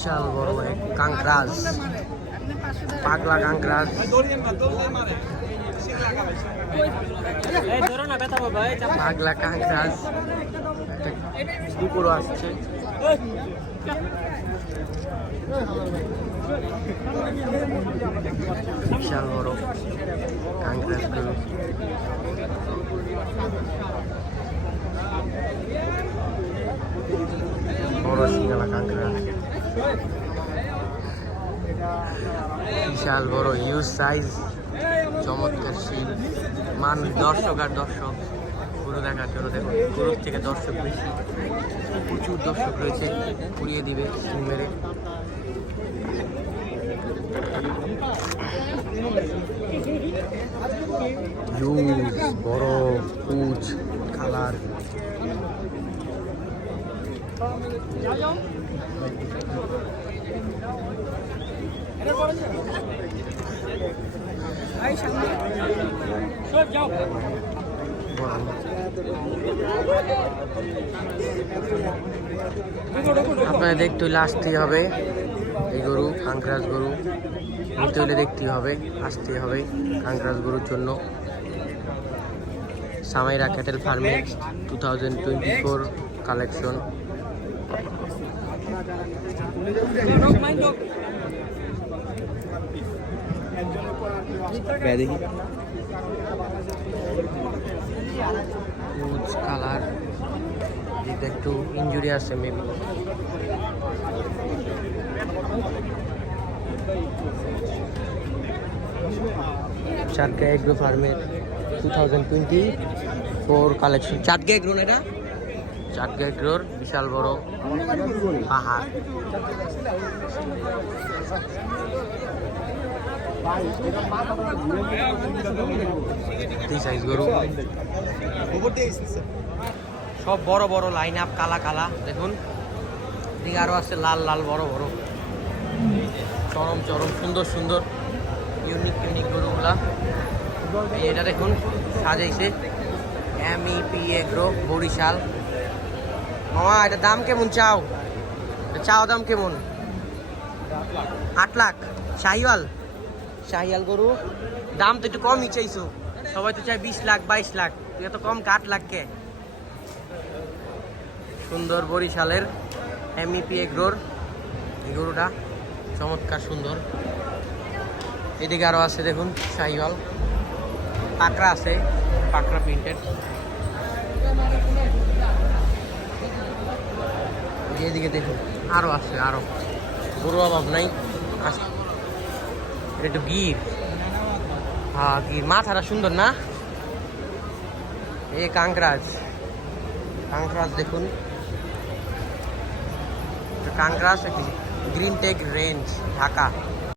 বিশাল বড় এক কাঙ্করাজ, পাগলা কাঙ্করাজ। পাগলা কাঙ্করাজ, দুপুরও আসছে। বিশাল বড় কাঙ্করাজ গুলো। বড় সিঙ্গালা কাঙ্করাজ, বিশাল বড় হিউজ সাইজ, চমৎকার শিল। মানুষ দর্শক আর দর্শক গরু দেখার জন্য। দেখুন গরুর থেকে দর্শক বেশি, প্রচুর দর্শক রয়েছে, পুড়িয়ে দিবে শিং মেরে। বড় পুঁচ কালার। আপনাদের দেখতে হলে আসতেই হবে, এই গরু কাঙ্করাজ গরু নিতে হলে দেখতেই হবে, আসতেই হবে কাঙ্করাজ গরুর জন্য। সামাইরা ক্যাটেল ফার্মে 2024 কালেকশন। কালার একটু ইনজুরি আছে মেবি। চাটকা এগ্রো ফার্মের 2024 কালেকশন। চাটকা এগ্রো না এটা? চাটকা এগ্রোর বিশাল বড় পাহাড়। সাইজ গরু, সব বড় বড় লাইন আপ, কালা কালা। দেখুন এদিকে আরো আছে লাল লাল বড় বড়, চরম চরম সুন্দর সুন্দর ইউনিক ইউনিক গরুগুলা। এটা দেখুন সাজাইছে MEP এগ্রো বরিশাল। মামা এটা দাম কেমন চাও? চাও দাম কেমন? 8 লাখ। শাহিওয়াল, শাহিওয়াল গরু দাম তো একটু কমই চাইছো, সবাই তো চাই 20 লাখ 22 লাখ, তুই এত কম 8 লাখ কে? সুন্দর বরিশালের MEP এগ্রোর এই গরুটা চমৎকার সুন্দর। এদিকে আরো আছে দেখুন শাহিওয়াল, পাকড়া আছে, পাকড়া প্রিন্টেড। এদিকে দেখুন আরো আছে, আরো গরু অভাব নাই। এটা একটু গির, হ্যাঁ গির, মাথাটা সুন্দর না? এই কাঙ্করাজ, কাঙ্করাজ দেখুন, কাঙ্করাজ গ্রিন টেক রেঞ্জ ঢাকা।